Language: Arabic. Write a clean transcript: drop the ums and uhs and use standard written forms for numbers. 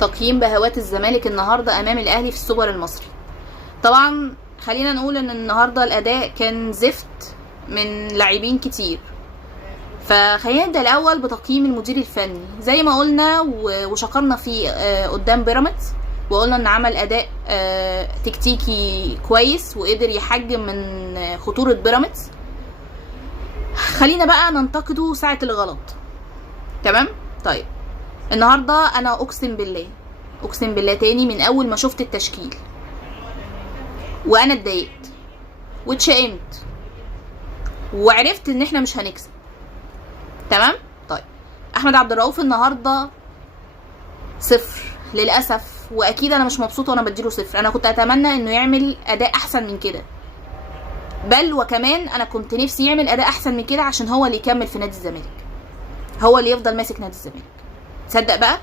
تقييم بهوات الزمالك النهارده امام الاهلي في السوبر المصري. طبعا خلينا نقول ان النهارده الاداء كان زفت من لاعبين كتير، فخلينا نبدا الاول بتقييم المدير الفني. زي ما قلنا وشكرنا فيه قدام بيراميدز، وقلنا ان عمل اداء تكتيكي كويس وقدر يحجم من خطوره بيراميدز. خلينا بقى ننتقده ساعه الغلط. تمام. طيب النهارده انا اقسم بالله تاني من اول ما شفت التشكيل وانا اتضايقت واتشائمت وعرفت ان احنا مش هنكسب. تمام. طيب احمد عبد الرؤوف النهارده 0 للاسف، واكيد انا مش مبسوطه وانا بديله 0. انا كنت اتمنى انه يعمل اداء احسن من كده، بل وكمان انا كنت نفسي يعمل اداء احسن من كده عشان هو اللي يكمل في نادي الزمالك، هو اللي يفضل ماسك نادي الزمالك. تصدق بقى